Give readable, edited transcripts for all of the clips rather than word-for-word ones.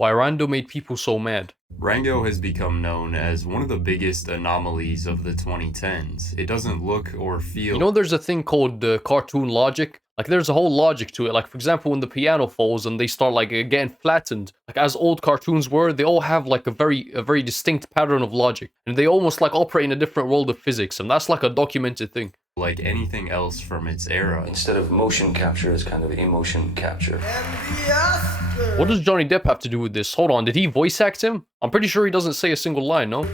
Why Rando made people so mad. Rango has become known as one of the biggest anomalies of the 2010s. It doesn't look or You feel know, there's a thing called cartoon logic. Like, there's a whole logic to it. Like, for example, when the piano falls and they start like getting flattened, like as old cartoons were, they all have like a very distinct pattern of logic, and they almost like operate in a different world of physics, and that's like a documented thing. like anything else from its era. Instead of motion capture, it's kind of emotion capture. What does Johnny Depp have to do with this? Hold on, did he voice act him? I'm pretty sure he doesn't say a single line, no?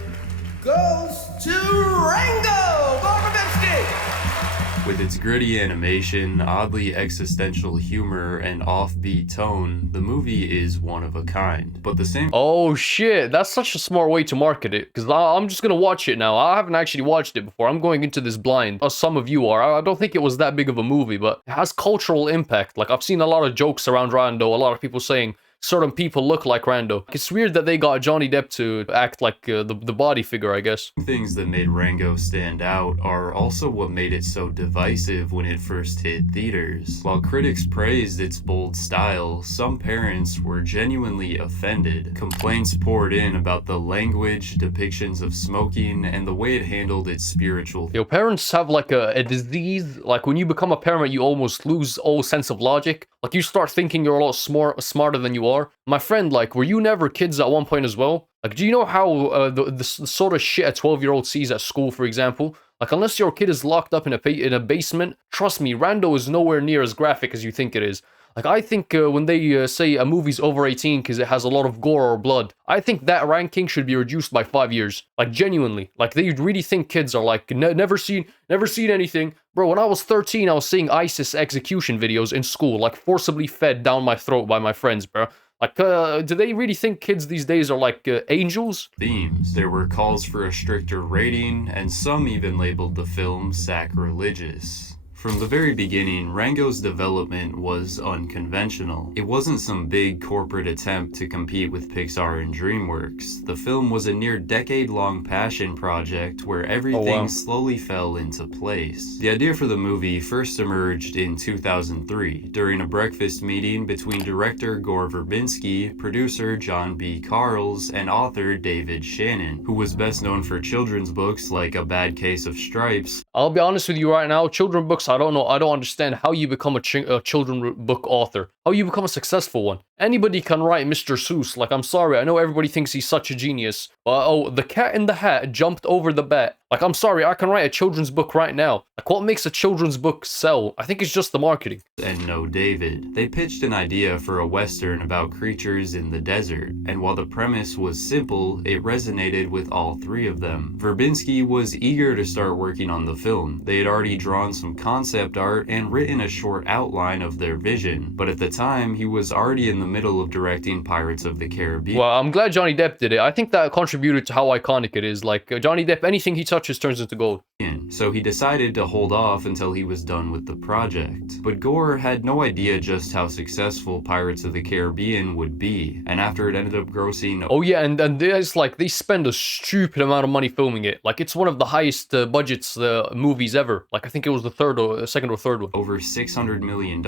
Goes to Rango! Barbabinski! With its gritty animation, oddly existential humor, and offbeat tone, the movie is one of a kind. But the same Oh shit, that's such a smart way to market it, because I'm just gonna watch it now. I haven't actually watched it before. I'm going into this blind, as some of you are. I don't think it was that big of a movie, but it has cultural impact. Like, I've seen a lot of jokes around Rando, a lot of people saying certain people look like Rando. It's weird that they got Johnny Depp to act like the body figure, I guess. things that made Rango stand out are also what made it so divisive when it first hit theaters. While critics praised its bold style, some parents were genuinely offended. Complaints poured in about the language, depictions of smoking, and the way it handled its spiritual Your parents have like a disease. Like, when you become a parent, you almost lose all sense of logic. Like, you start thinking you're a lot smarter than you are. My friend, like, were you never kids at one point as well? Like, do you know how the sort of shit a 12-year-old sees at school, for example? Like, unless your kid is locked up in a basement, trust me, Rando is nowhere near as graphic as you think it is. Like, I think when they say a movie's over 18 because it has a lot of gore or blood, I think that ranking should be reduced by 5 years. Like, genuinely. Like, they really think kids are like, never seen anything. Bro, when I was 13, I was seeing ISIS execution videos in school, like forcibly fed down my throat by my friends, bro. Like, do they really think kids these days are like angels? themes. There were calls for a stricter rating, and some even labeled the film sacrilegious. From the very beginning, Rango's development was unconventional. It wasn't some big corporate attempt to compete with Pixar and DreamWorks. The film was a near decade-long passion project where everything slowly fell into place. The idea for the movie first emerged in 2003 during a breakfast meeting between director Gore Verbinski, producer John B. Carls, and author David Shannon, who was best known for children's books like A Bad Case of Stripes. I'll be honest with you right now, children books, I don't know, I don't understand how you become a children book author. How you become a successful one. Anybody can write Mr. Seuss. Like, I'm sorry, I know everybody thinks he's such a genius. But, oh, the cat in the hat jumped over the bat. Like, I'm sorry, I can write a children's book right now. Like, what makes a children's book sell? I think it's just the marketing. And no David. They pitched an idea for a western about creatures in the desert, and while the premise was simple, it resonated with all three of them. Verbinski was eager to start working on the film. They had already drawn some concept art and written a short outline of their vision, but at the time, he was already in the middle of directing Pirates of the Caribbean. Well, I'm glad Johnny Depp did it. I think that contributed to how iconic it is. Like, Johnny Depp, anything he touches turns into gold. So he decided to hold off until he was done with the project. But Gore had no idea just how successful Pirates of the Caribbean would be, and after it ended up grossing Oh yeah, and there's like, they spend a stupid amount of money filming it. Like, it's one of the highest budgets movies ever. Like, I think it was the second or third one. over $600 million,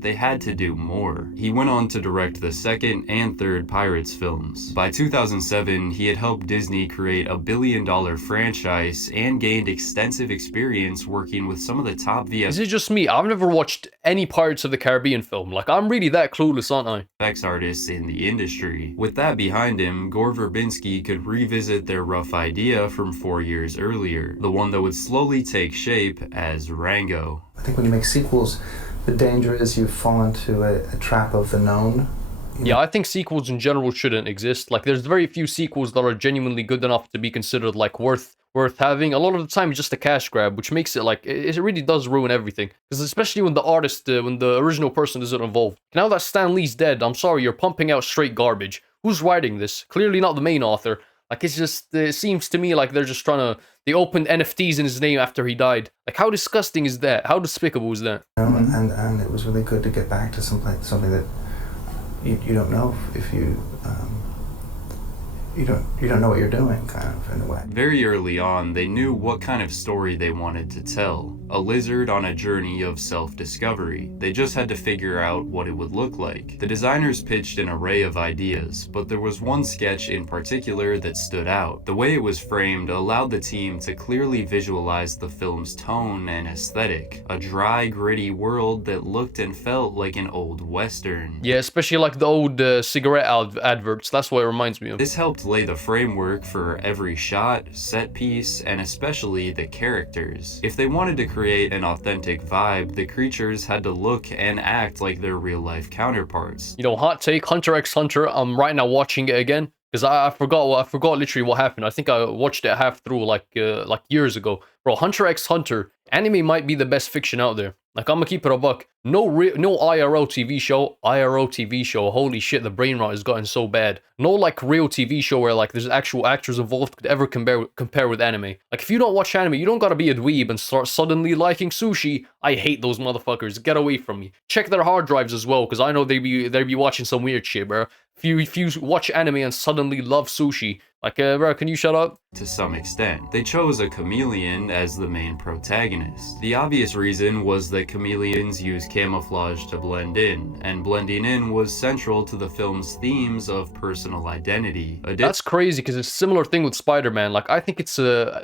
they had to do more. He went on to direct the second and third Pirates films. By 2007, he had helped Disney create a billion-dollar franchise and gained extensive experience working with some of the top Is it just me? I've never watched any Pirates of the Caribbean film. Like, I'm really that clueless, aren't I? VFX artists in the industry. With that behind him, Gore Verbinski could revisit their rough idea from 4 years earlier, the one that would slowly take shape as Rango. I think when you make sequels, the danger is you fall into a trap of the known. Yeah, I think sequels in general shouldn't exist. Like, there's very few sequels that are genuinely good enough to be considered, like, worth having. A lot of the time, it's just a cash grab, which makes it, like, it really does ruin everything. Because especially when the artist, when the original person isn't involved. Now that Stan Lee's dead, I'm sorry, you're pumping out straight garbage. Who's writing this? Clearly not the main author. Like, it's just, it seems to me like they're just trying to, they opened NFTs in his name after he died. Like, how disgusting is that? How despicable is that? And it was really good to get back to something that you don't know if you you don't know what you're doing, kind of, in a way. Very early on, they knew what kind of story they wanted to tell. A lizard on a journey of self-discovery. They just had to figure out what it would look like. The designers pitched an array of ideas, but there was one sketch in particular that stood out. The way it was framed allowed the team to clearly visualize the film's tone and aesthetic. A dry, gritty world that looked and felt like an old western. Yeah, especially like the old cigarette adverts. That's what it reminds me of. This helped lay the framework for every shot, set piece, and especially the characters. If they wanted to create an authentic vibe, the creatures had to look and act like their real-life counterparts. You know, hot take, Hunter x Hunter. I'm right now watching it again because I forgot literally what happened. I think I watched it half through like years ago. Bro, Hunter x Hunter, anime might be the best fiction out there. Like, I'm gonna keep it a buck. No IRL TV show. Holy shit, the brain rot has gotten so bad. No like real TV show where like there's actual actors involved could ever compare with anime. Like, if you don't watch anime, you don't gotta be a dweeb and start suddenly liking sushi. I hate those motherfuckers. Get away from me. Check their hard drives as well, because I know they be watching some weird shit, bro. If you watch anime and suddenly love sushi, like, bro, can you shut up? To some extent. They chose a chameleon as the main protagonist. The obvious reason was that chameleons use camouflage to blend in, and blending in was central to the film's themes of personal identity. That's crazy, because it's a similar thing with Spider-Man. Like, I think it's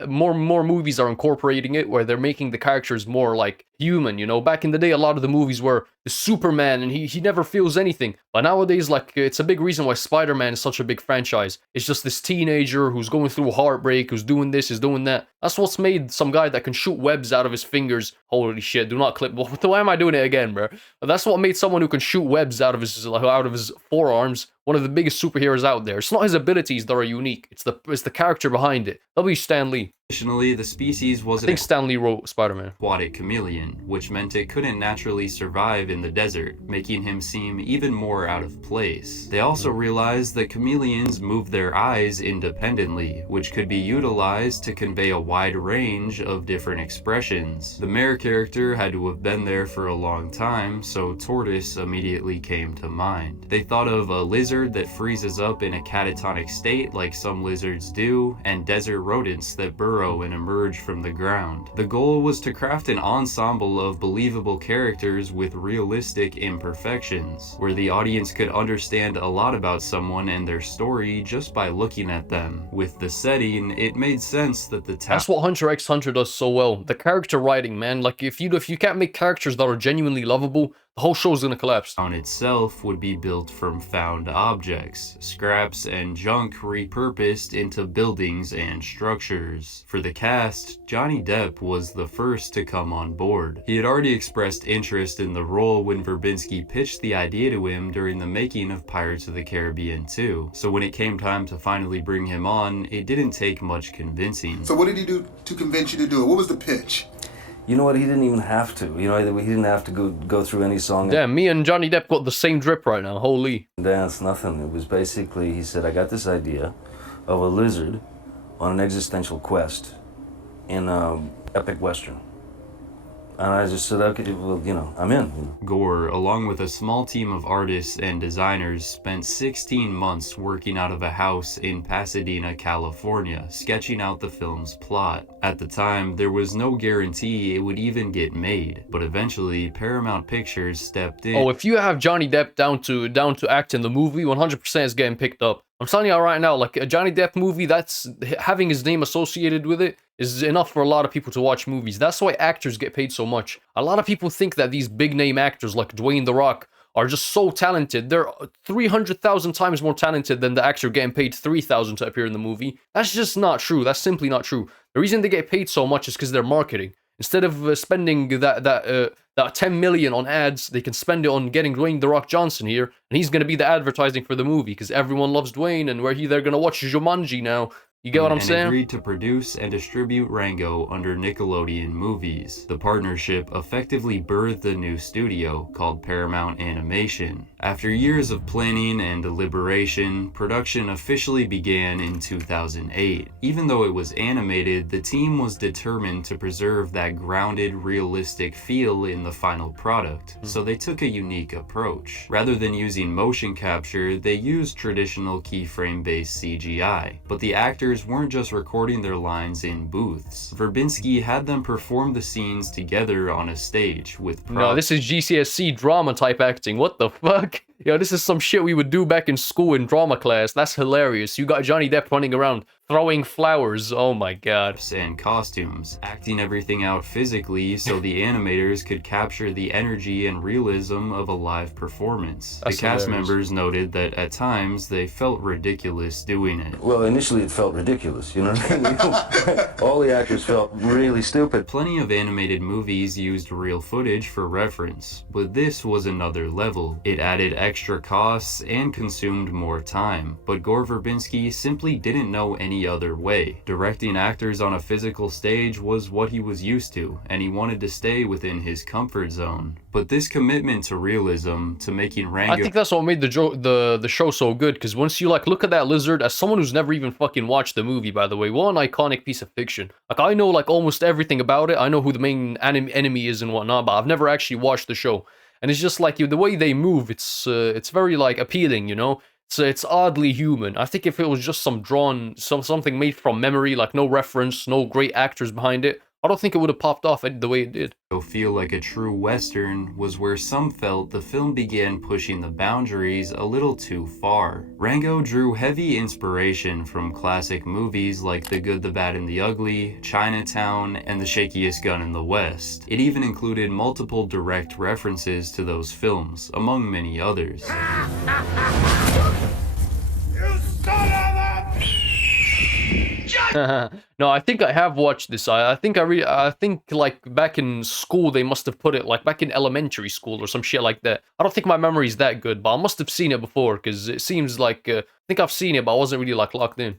more movies are incorporating it, where they're making the characters more like human, you know? Back in the day, a lot of the movies were the Superman, and he never feels anything. But nowadays, like, it's a big reason why Spider-Man is such a big franchise. It's just this teenager who's going through heartbreak, who's doing this, is doing that. That's what's made some guy that can shoot webs out of his fingers. Holy shit, do not clip. Why am I doing it again, bro? That's what made someone who can shoot webs out of his forearms one of the biggest superheroes out there. It's not his abilities that are unique. It's the character behind it. Stan Lee. Additionally, the species was I think Stan Lee wrote Spider-Man. Aquatic chameleon, which meant it couldn't naturally survive in the desert, making him seem even more out of place. They also realized that chameleons move their eyes independently, which could be utilized to convey a wide range of different expressions. The mare character had to have been there for a long time, so tortoise immediately came to mind. They thought of a lizard that freezes up in a catatonic state like some lizards do, and desert rodents that burrow and emerge from the ground. The goal was to craft an ensemble of believable characters with realistic imperfections, where the audience could understand a lot about someone and their story just by looking at them. With the setting, it made sense that that's what Hunter x Hunter does so well. The character writing, man. Like, if you can't make characters that are genuinely lovable, the whole show's gonna collapse. Town itself would be built from found objects, scraps and junk repurposed into buildings and structures. For the cast, Johnny Depp was the first to come on board. He had already expressed interest in the role when Verbinski pitched the idea to him during the making of Pirates of the Caribbean 2. So when it came time to finally bring him on, it didn't take much convincing. So what did he do to convince you to do it? What was the pitch? You know what? He didn't even have to. You know, he didn't have to go through any song. Damn, me and Johnny Depp got the same drip right now. Holy. Dance, nothing. It was basically, he said, I got this idea of a lizard on an existential quest in epic western. And I just said, okay, well, you know, I'm in. Gore, along with a small team of artists and designers, spent 16 months working out of a house in Pasadena, California, sketching out the film's plot. At the time, there was no guarantee it would even get made, but eventually, Paramount Pictures stepped in. Oh, if you have Johnny Depp down to act in the movie, 100% is getting picked up. I'm telling you right now, like, a Johnny Depp movie, that's having his name associated with it is enough for a lot of people to watch movies. That's why actors get paid so much. A lot of people think that these big name actors like Dwayne The Rock are just so talented. They're 300,000 times more talented than the actor getting paid 3,000 to appear in the movie. That's just not true. That's simply not true. The reason they get paid so much is because they're marketing. Instead of spending that 10 million on ads, they can spend it on getting Dwayne The Rock Johnson here, and he's going to be the advertising for the movie because everyone loves Dwayne, and they're going to watch Jumanji now. You get what I'm and saying? agreed to produce and distribute Rango under Nickelodeon Movies. The partnership effectively birthed a new studio called Paramount Animation. After years of planning and deliberation, production officially began in 2008. Even though it was animated, the team was determined to preserve that grounded, realistic feel in the final product, so they took a unique approach. Rather than using motion capture, they used traditional keyframe-based CGI, but the actors weren't just recording their lines in booths. Verbinski had them perform the scenes together on a stage with props. No, this is GCSE drama type acting. What the fuck? Yo, this is some shit we would do back in school in drama class. That's hilarious. You got Johnny Depp running around throwing flowers. Oh my god. And costumes, acting everything out physically so the animators could capture the energy and realism of a live performance. That's the cast hilarious. members noted that at times they felt ridiculous doing it. Well, initially it felt ridiculous, you know what I mean? All the actors felt really stupid. Plenty of animated movies used real footage for reference, but this was another level. It added extra costs and consumed more time, but Gore Verbinski simply didn't know any other way. Directing actors on a physical stage was what he was used to, and he wanted to stay within his comfort zone. But this commitment to realism, to making Rango... I think that's what made the show so good, because once you like look at that lizard, as someone who's never even fucking watched the movie, by the way, what an iconic piece of fiction. Like, I know like almost everything about it. I know who the main enemy is and whatnot, but I've never actually watched the show. And it's just like the way they move, it's very like appealing, you know? So it's oddly human. I think if it was just something made from memory, like no reference, no great actors behind it, I don't think it would have popped off the way it did. Feel like a true Western was where some felt the film began pushing the boundaries a little too far. Rango drew heavy inspiration from classic movies like The Good, the Bad, and the Ugly, Chinatown, and The Shakiest Gun in the West. It even included multiple direct references to those films, among many others. No, I think I have watched this. I think like back in school they must have put it like back in elementary school or some shit like that. I don't think my memory's that good, but I must have seen it before because it seems like I think I've seen it, but I wasn't really like locked in.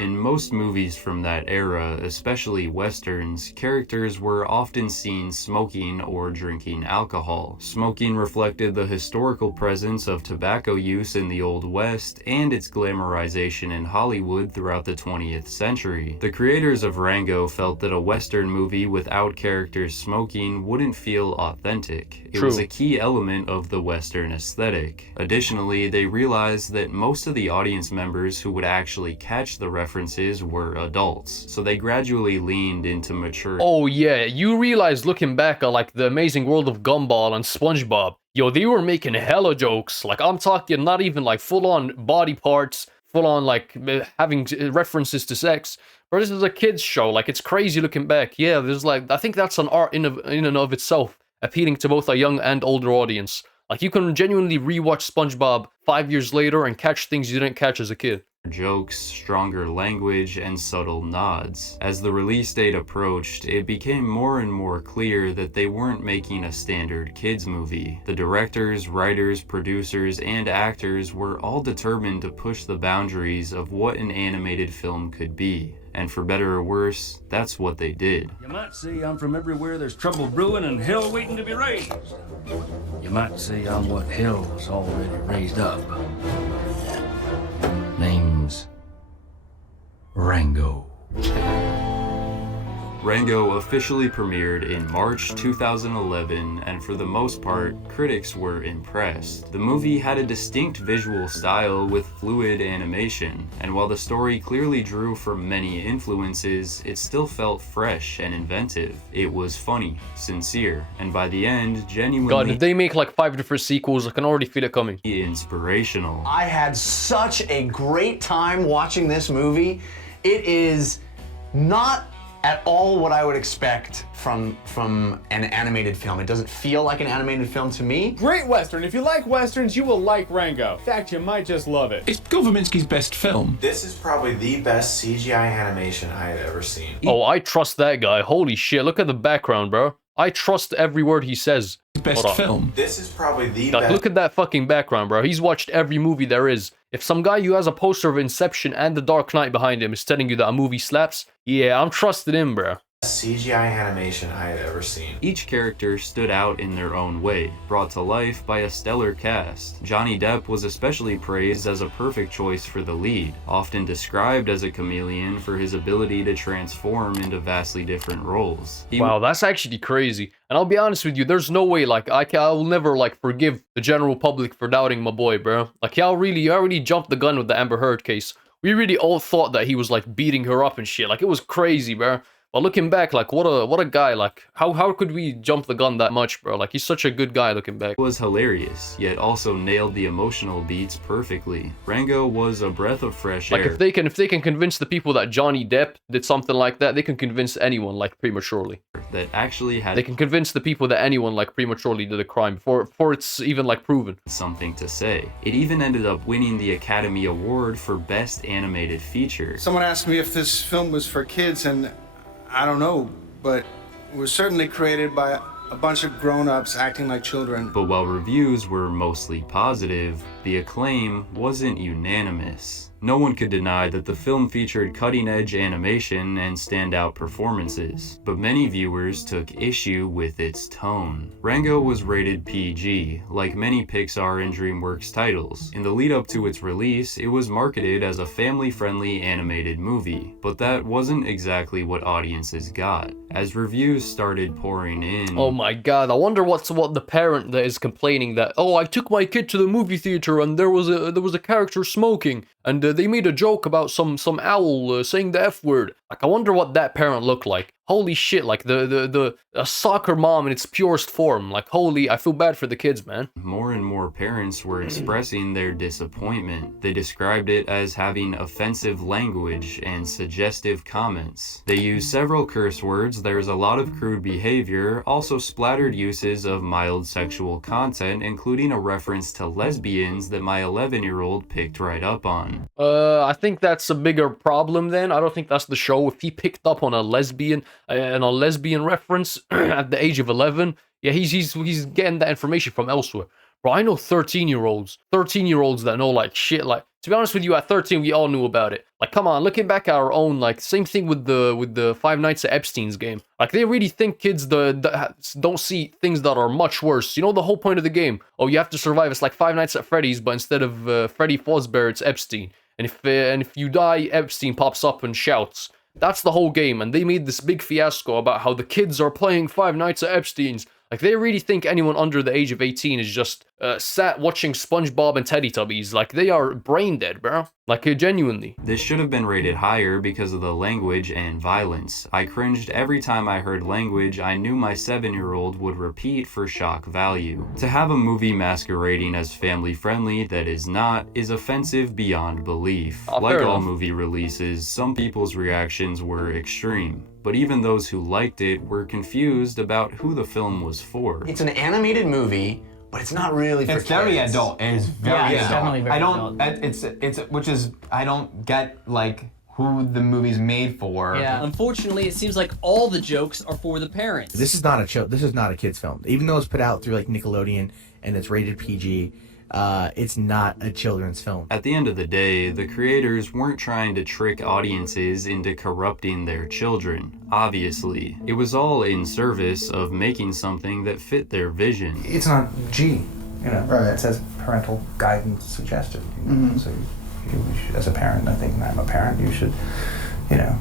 In most movies from that era, especially westerns, characters were often seen smoking or drinking alcohol. Smoking reflected the historical presence of tobacco use in the Old West and its glamorization in Hollywood throughout the 20th century. The creators of Rango felt that a western movie without characters smoking wouldn't feel authentic. It was a key element of the western aesthetic. Additionally, they realized that most of the audience members who would actually catch the references were adults, so they gradually leaned into mature. Oh yeah, you realize looking back at like The Amazing World of Gumball and SpongeBob, yo, they were making hella jokes. Like I'm talking not even like full on body parts, full on like having references to sex. But this is a kids show. Like it's crazy looking back. Yeah, there's like I think that's an art in and of itself, appealing to both a young and older audience. Like you can genuinely rewatch SpongeBob 5 years later and catch things you didn't catch as a kid. Jokes, stronger language, and subtle nods. As the release date approached, it became more and more clear that they weren't making a standard kids movie. The directors, writers, producers, and actors were all determined to push the boundaries of what an animated film could be. And for better or worse, that's what they did. You might say I'm from everywhere there's trouble brewing and hell waiting to be raised. You might say I'm what hell's already raised up. Name's Rango. Rango officially premiered in March 2011, and for the most part, critics were impressed. The movie had a distinct visual style with fluid animation, and while the story clearly drew from many influences, it still felt fresh and inventive. It was funny, sincere, and by the end, genuinely God, if they make like 5 different sequels, I can already feel it coming. inspirational. I had such a great time watching this movie. It is not at all what I would expect from an animated film. It doesn't feel like an animated film to me. Great Western. If you like Westerns, you will like Rango. In fact, you might just love it. It's Governminski's best film. This is probably the best CGI animation I have ever seen. Oh, I trust that guy. Holy shit, look at the background, bro. I trust every word he says. Best film. This is probably the Like, best. look at that fucking background, bro. He's watched every movie there is. If some guy who has a poster of Inception and The Dark Knight behind him is telling you that a movie slaps, yeah, I'm trusting him, bro. CGI animation I had ever seen. Each character stood out in their own way, brought to life by a stellar cast. Johnny Depp was especially praised as a perfect choice for the lead, often described as a chameleon for his ability to transform into vastly different roles. Wow, that's actually crazy. And I'll be honest with you, there's no way, like, I will never, like, forgive the general public for doubting my boy, bro. Like, y'all really jumped the gun with the Amber Heard case. We really all thought that he was, like, beating her up and shit. Like, it was crazy, bro. But looking back, like, what a guy, like, how could we jump the gun that much, bro? Like, he's such a good guy looking back. It was hilarious, yet also nailed the emotional beats perfectly. Rango was a breath of fresh air. Like, if they can convince the people that Johnny Depp did something like that, they can convince anyone, like, prematurely. That actually had... They can convince the people that anyone, like, prematurely did a crime before it's even, like, proven. Something to say. It even ended up winning the Academy Award for Best Animated Feature. Someone asked me if this film was for kids, and I don't know, but it was certainly created by a bunch of grown-ups acting like children. But while reviews were mostly positive, the acclaim wasn't unanimous. No one could deny that the film featured cutting-edge animation and standout performances, but many viewers took issue with its tone. Rango was rated PG, like many Pixar and DreamWorks titles. In the lead-up to its release, it was marketed as a family-friendly animated movie, but that wasn't exactly what audiences got. As reviews started pouring in... Oh my god, I wonder what the parent that is complaining that, oh, I took my kid to the movie theater and there was a character smoking, and they made a joke about some owl saying the F word. Like, I wonder what that parent looked like. Holy shit, like a soccer mom in its purest form. Like, holy, I feel bad for the kids, man. More and more parents were expressing their disappointment. They described it as having offensive language and suggestive comments. They used several curse words, there's a lot of crude behavior, also splattered uses of mild sexual content, including a reference to lesbians that my 11-year-old picked right up on. I think that's a bigger problem then. I don't think that's the show. If he picked up on a lesbian reference at the age of 11, yeah, he's getting that information from elsewhere. Bro, I know 13-year-olds that know, like, shit. Like, to be honest with you, at 13 we all knew about it. Like, come on, looking back at our own, like, same thing with the Five Nights at Epstein's game. Like, they really think kids don't see things that are much worse. You know the whole point of the game? Oh, you have to survive. It's like Five Nights at Freddy's, but instead of Freddy Fazbear, it's Epstein. And if you die, Epstein pops up and shouts. That's the whole game, and they made this big fiasco about how the kids are playing Five Nights at Epstein's. Like, they really think anyone under the age of 18 is just sat watching SpongeBob and Teletubbies. Like, they are brain dead, bro. Like, genuinely. This should have been rated higher because of the language and violence. I cringed every time I heard language I knew my 7-year-old would repeat for shock value. To have a movie masquerading as family-friendly that is not is offensive beyond belief. Like all movie releases, some people's reactions were extreme. But even those who liked it were confused about who the film was for. It's an animated movie, but it's not really for kids. It's very adult. It's very adult. Definitely very adult. I don't get, like, who the movie's made for. Yeah, unfortunately, it seems like all the jokes are for the parents. This is not a kid's film. Even though it's put out through, like, Nickelodeon and it's rated PG, it's not a children's film. At the end of the day, the creators weren't trying to trick audiences into corrupting their children. Obviously, it was all in service of making something that fit their vision. It's not G, you know. Right. It says parental guidance suggested. You know? So you should, as a parent, I think I'm a parent, you should, you know,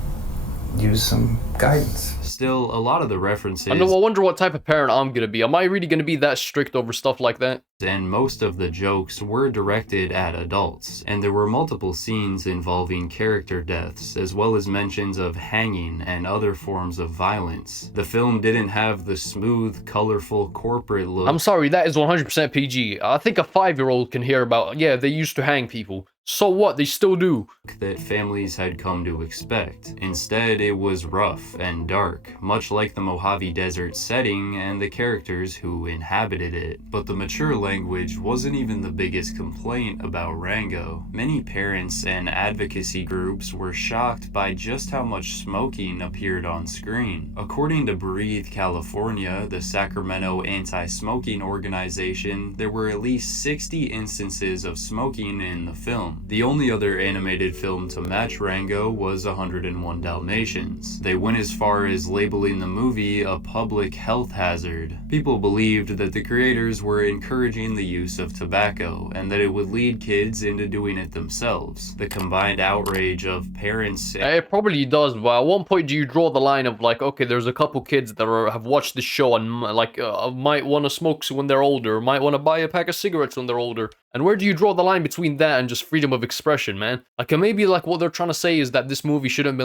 use some guidance. Still, a lot of the references... I wonder what type of parent I'm gonna be. Am I really gonna be that strict over stuff like that? And most of the jokes were directed at adults, and there were multiple scenes involving character deaths, as well as mentions of hanging and other forms of violence. The film didn't have the smooth, colorful, corporate look... I'm sorry, that is 100% PG. I think a 5-year-old can hear about, yeah, they used to hang people. So what? They still do. That families had come to expect. Instead, it was rough and dark, much like the Mojave Desert setting and the characters who inhabited it. But the mature language wasn't even the biggest complaint about Rango. Many parents and advocacy groups were shocked by just how much smoking appeared on screen. According to Breathe California, the Sacramento anti-smoking organization, there were at least 60 instances of smoking in the film. film. The only other animated film to match Rango was 101 Dalmatians. They went as far as labeling the movie a public health hazard. People believed that the creators were encouraging the use of tobacco and that it would lead kids into doing it themselves. The combined outrage of parents... It probably does, but at one point do you draw the line of like, okay, there's a couple kids that have watched this show and like might want to smoke when they're older, might want to buy a pack of cigarettes when they're older. And where do you draw the line between that and just freedom of expression, man? Like maybe like what they're trying to say is that this movie shouldn't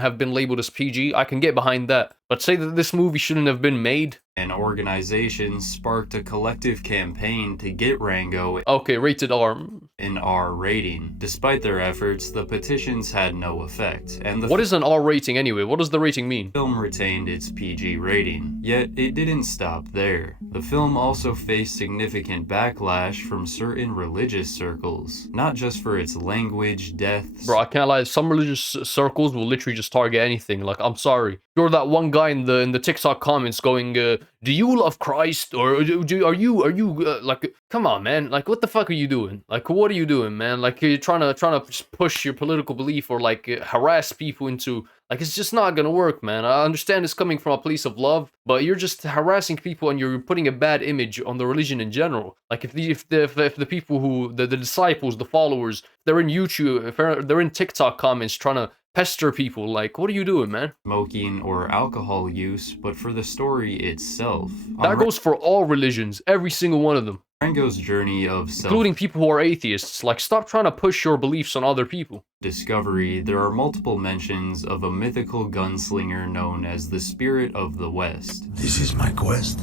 have been labeled as PG. I can get behind that. But say that this movie shouldn't have been made. An organization sparked a collective campaign to get Rango rated R. An R rating. Despite their efforts, the petitions had no effect, and what is an R rating anyway? What does the rating mean? The film retained its PG rating, yet it didn't stop there. The film also faced significant backlash from certain religious circles, not just for its language, deaths. Bro, I can't lie, some religious circles will literally just target anything. Like, I'm sorry. You're that one guy in the TikTok comments going, do you love Christ? Or are you like, come on, man. Like, what the fuck are you doing? Like, what are you doing, man? Like, you're trying to push your political belief or like harass people into, like, it's just not gonna work, man. I understand it's coming from a place of love, but you're just harassing people and you're putting a bad image on the religion in general. Like, if the people who, the disciples, the followers, they're in YouTube, if they're in TikTok comments trying to pester people, like, what are you doing, man? Smoking or alcohol use, but for the story itself. That goes for all religions, every single one of them. Rango's journey of including people who are atheists. Like, stop trying to push your beliefs on other people. Discovery, there are multiple mentions of a mythical gunslinger known as the Spirit of the West. This is my quest.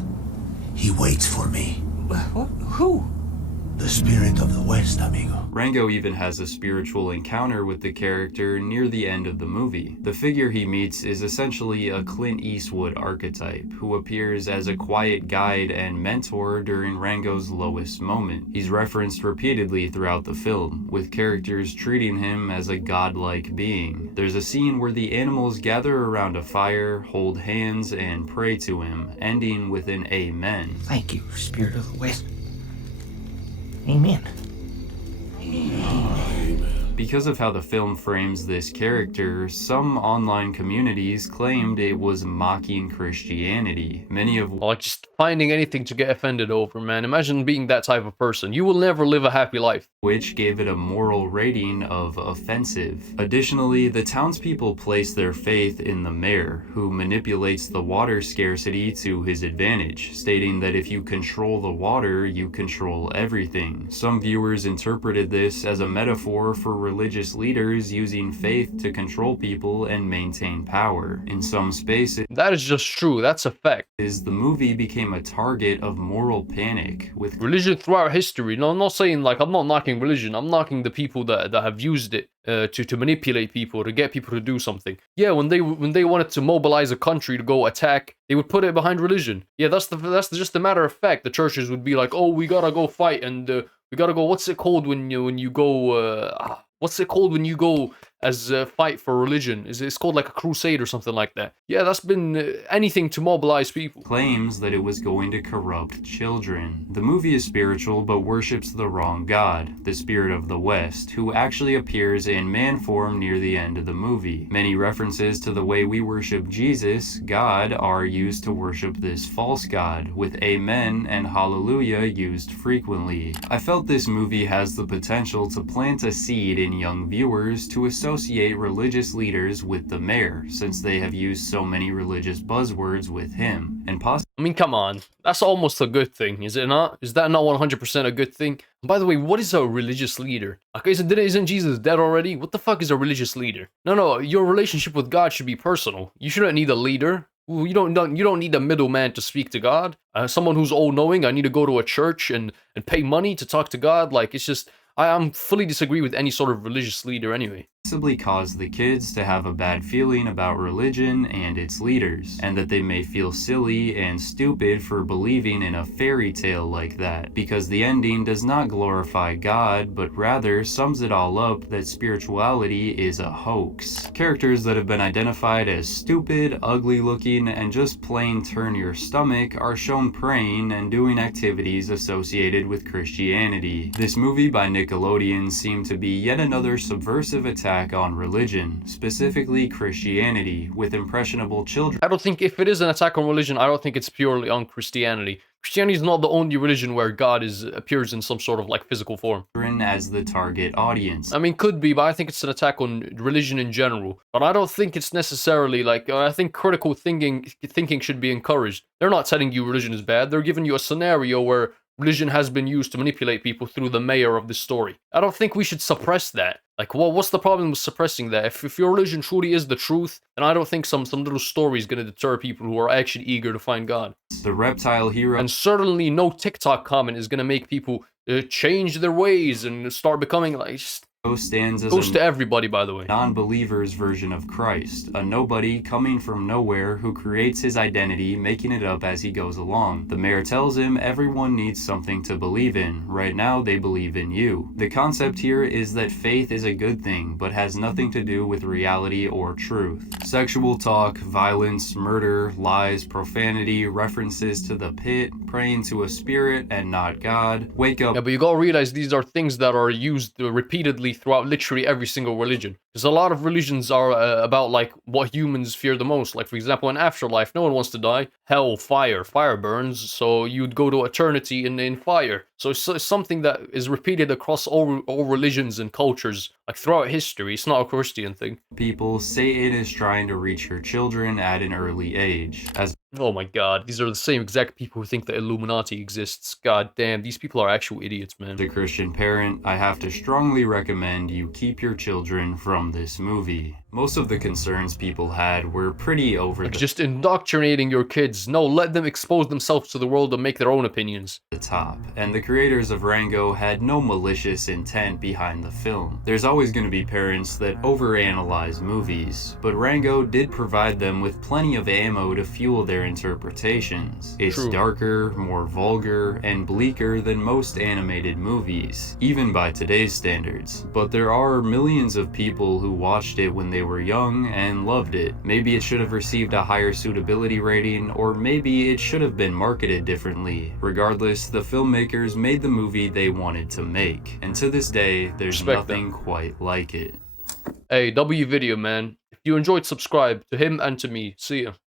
He waits for me. What? Who? The Spirit of the West, amigo. Rango even has a spiritual encounter with the character near the end of the movie. The figure he meets is essentially a Clint Eastwood archetype, who appears as a quiet guide and mentor during Rango's lowest moment. He's referenced repeatedly throughout the film, with characters treating him as a godlike being. There's a scene where the animals gather around a fire, hold hands, and pray to him, ending with an amen. Thank you, Spirit of the West. Amen. Because of how the film frames this character, some online communities claimed it was mocking Christianity. Many of like just finding anything to get offended over, man. Imagine being that type of person. You will never live a happy life. Which gave it a moral rating of offensive. Additionally, the townspeople place their faith in the mayor, who manipulates the water scarcity to his advantage, stating that if you control the water, you control everything. Some viewers interpreted this as a metaphor for religious leaders using faith to control people and maintain power. In some spaces, that is just true. That's a fact. The movie became a target of moral panic with religion throughout history. No, I'm not saying, like, I'm not knocking religion. I'm knocking the people that have used it to manipulate people, to get people to do something. Yeah, when they wanted to mobilize a country to go attack, they would put it behind religion. Yeah, that's just a matter of fact. The churches would be like, oh, we gotta go fight, and we gotta go. What's it called when you go? What's it called when you go as a fight for religion? It's called like a crusade or something like that. Yeah, that's been anything to mobilize people. Claims that it was going to corrupt children. The movie is spiritual but worships the wrong god, the Spirit of the West, who actually appears in man form near the end of the movie. Many references to the way we worship Jesus, God, are used to worship this false god, with amen and hallelujah used frequently. I felt this movie has the potential to plant a seed in young viewers to associate religious leaders with the mayor, since they have used so many religious buzzwords with him, and I mean, come on. That's almost a good thing, is it not? Is that not 100% a good thing? And by the way, what is a religious leader? Okay, isn't Jesus dead already? What the fuck is a religious leader? No, your relationship with God should be personal. You shouldn't need a leader. You don't need a middleman to speak to God. Someone who's all-knowing. I need to go to a church and pay money to talk to God. Like, it's just... I'm fully disagree with any sort of religious leader anyway. possibly cause the kids to have a bad feeling about religion and its leaders, and that they may feel silly and stupid for believing in a fairy tale like that, because the ending does not glorify God, but rather sums it all up that spirituality is a hoax. Characters that have been identified as stupid, ugly looking, and just plain turn your stomach are shown praying and doing activities associated with Christianity. This movie by Nickelodeon seemed to be yet another subversive attack on religion, specifically Christianity, with impressionable children. I don't think if it is an attack on religion, I don't think it's purely on Christianity. Christianity is not the only religion where God appears in some sort of like physical form. As the target audience. I mean, could be, but I think it's an attack on religion in general. But I don't think it's necessarily like, I think critical thinking should be encouraged. They're not telling you religion is bad. They're giving you a scenario where religion has been used to manipulate people through the mayor of the story. I don't think we should suppress that. Like, well, what's the problem with suppressing that? If your religion truly is the truth, then I don't think some little story is going to deter people who are actually eager to find God. The reptile hero. And certainly no TikTok comment is going to make people change their ways and start becoming like... stands as goes to everybody, by the way. Non-believer's version of Christ, a nobody coming from nowhere who creates his identity, making it up as he goes along. The mayor tells him everyone needs something to believe in. Right now, they believe in you. The concept here is that faith is a good thing, but has nothing to do with reality or truth. Sexual talk, violence, murder, lies, profanity, references to the pit, praying to a spirit and not God. Wake up. Yeah, but you gotta realize these are things that are used repeatedly throughout literally every single religion. Because a lot of religions are about like what humans fear the most. Like, for example, in afterlife, no one wants to die. Hell, fire burns, so you'd go to eternity in fire. So it's something that is repeated across all religions and cultures, like throughout history. It's not a Christian thing. People, Satan is trying to reach your children at an early age. Oh my god, these are the same exact people who think the Illuminati exists. God damn, these people are actual idiots, man. As a Christian parent, I have to strongly recommend you keep your children from this movie. Most of the concerns people had were pretty over just indoctrinating your kids. No, let them expose themselves to the world and make their own opinions. The top. And the creators of Rango had no malicious intent behind the film. There's always going to be parents that overanalyze movies, but Rango did provide them with plenty of ammo to fuel their interpretations. It's darker, more vulgar, and bleaker than most animated movies, even by today's standards. But there are millions of people who watched it when they were young and loved it. Maybe it should have received a higher suitability rating, or maybe it should have been marketed differently. Regardless, the filmmakers made the movie they wanted to make, and to this day, there's nothing quite like it. Hey, W Video, man. If you enjoyed, subscribe to him and to me. See ya.